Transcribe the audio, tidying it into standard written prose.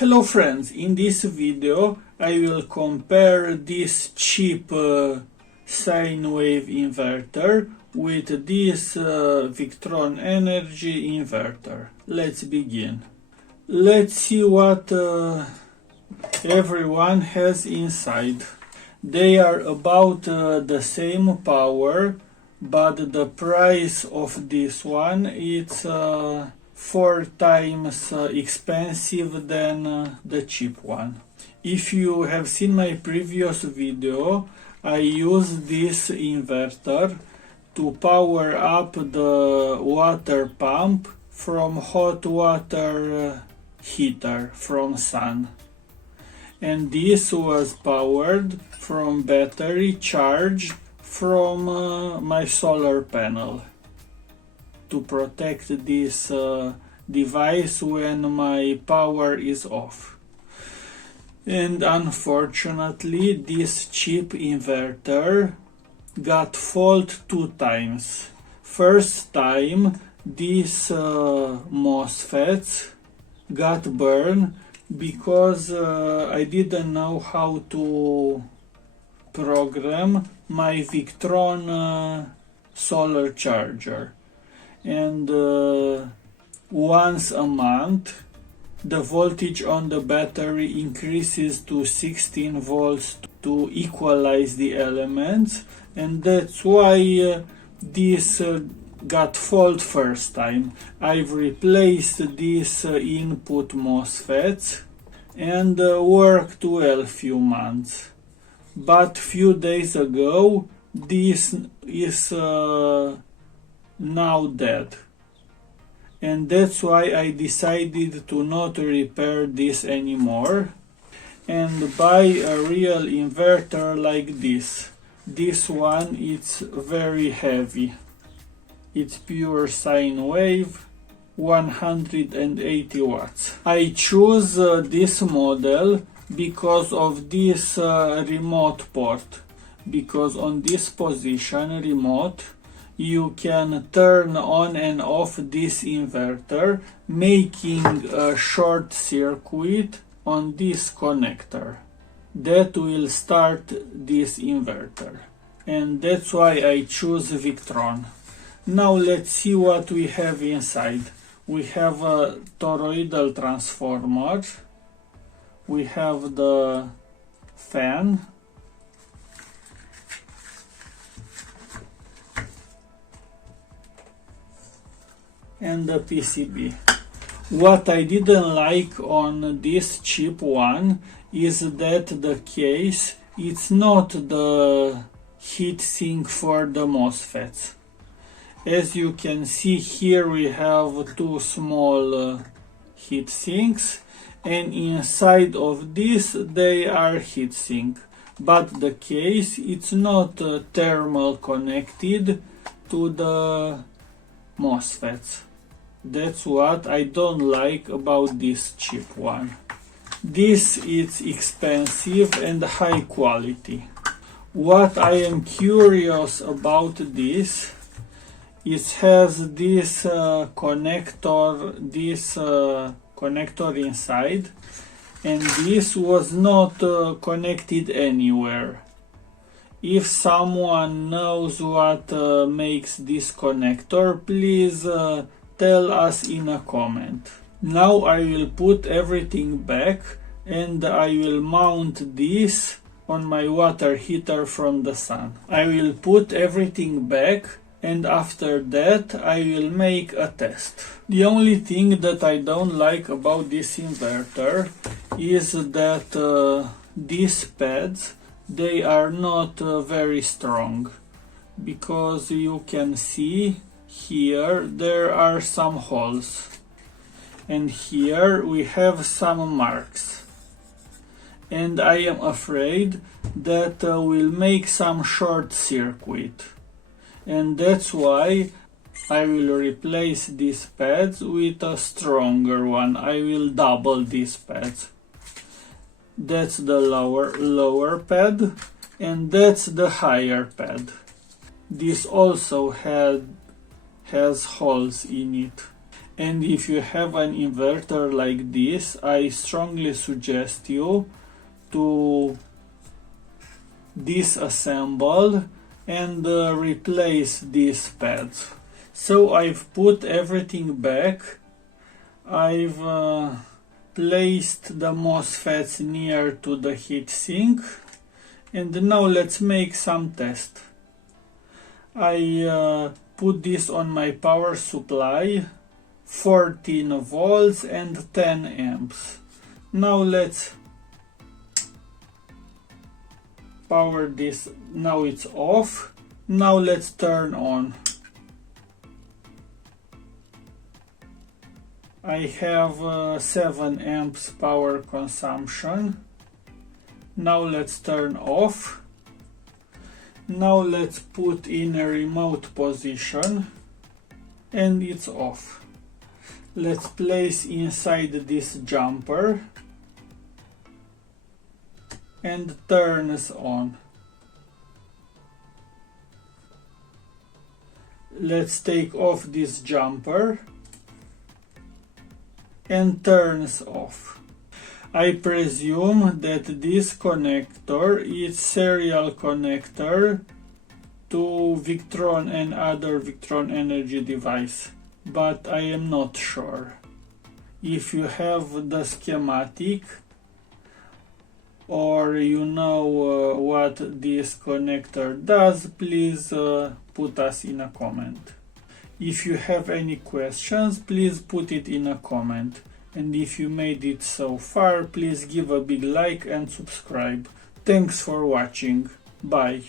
Hello friends, in this video I will compare this cheap sine wave inverter with this Victron energy inverter. Let's begin. Let's see what everyone has inside. They are about the same power, but the price of this one is 4 times expensive than the cheap one. If you have seen my previous video, I used this inverter to power up the water pump from hot water heater from sun. And this was powered from battery charged from my solar panel to protect this device when my power is off. And unfortunately, this cheap inverter got fault 2 times. First time, these MOSFETs got burned because I didn't know how to program my Victron solar charger. And once a month the voltage on the battery increases to 16 volts to equalize the elements, and that's why this got fault first time. I've replaced these input MOSFETs and worked well few months, but few days ago this is now dead, and that's why I decided to not repair this anymore and buy a real inverter like this. This one is very heavy. It's pure sine wave, 180 watts. I choose this model because of this remote port, because on this position remote you can turn on and off this inverter, making a short circuit on this connector. That will start this inverter. And that's why I choose Victron. Now let's see what we have inside. We have a toroidal transformer. We have the fan. And the PCB. What I didn't like on this cheap one is that the case, it's not the heatsink for the MOSFETs. As you can see here, we have 2 small heatsinks, and inside of this they are heatsink, but the case, it's not thermal connected to the MOSFETs. That's what I don't like about this cheap one. This is expensive and high quality. What I am curious about this, it has this connector inside, and this was not connected anywhere. If someone knows what makes this connector, please tell us in a comment. Now I will put everything back and I will mount this on my water heater from the sun. I will put everything back, and after that I will make a test. The only thing that I don't like about this inverter is that these pads, they are not very strong, because you can see here there are some holes, and here we have some marks, and I am afraid that will make some short circuit, and that's why I will replace these pads with a stronger one. I will double these pads. That's the lower pad, and that's the higher pad. This also has holes in it. And if you have an inverter like this, I strongly suggest you to disassemble and replace these pads. So I've put everything back. I've placed the MOSFETs near to the heatsink, and now let's make some test. I put this on my power supply, 14 volts and 10 amps. Now let's power this. Now it's off. Now let's turn on. I have 7 amps power consumption. Now let's turn off. Now let's put in a remote position, and it's off. Let's place inside this jumper and turns on. Let's take off this jumper and turns off. I presume that this connector is serial connector to Victron and other Victron energy device, but I am not sure. If you have the schematic or you know what this connector does, please put us in a comment. If you have any questions, please put it in a comment. And if you made it so far, please give a big like and subscribe. Thanks for watching. Bye.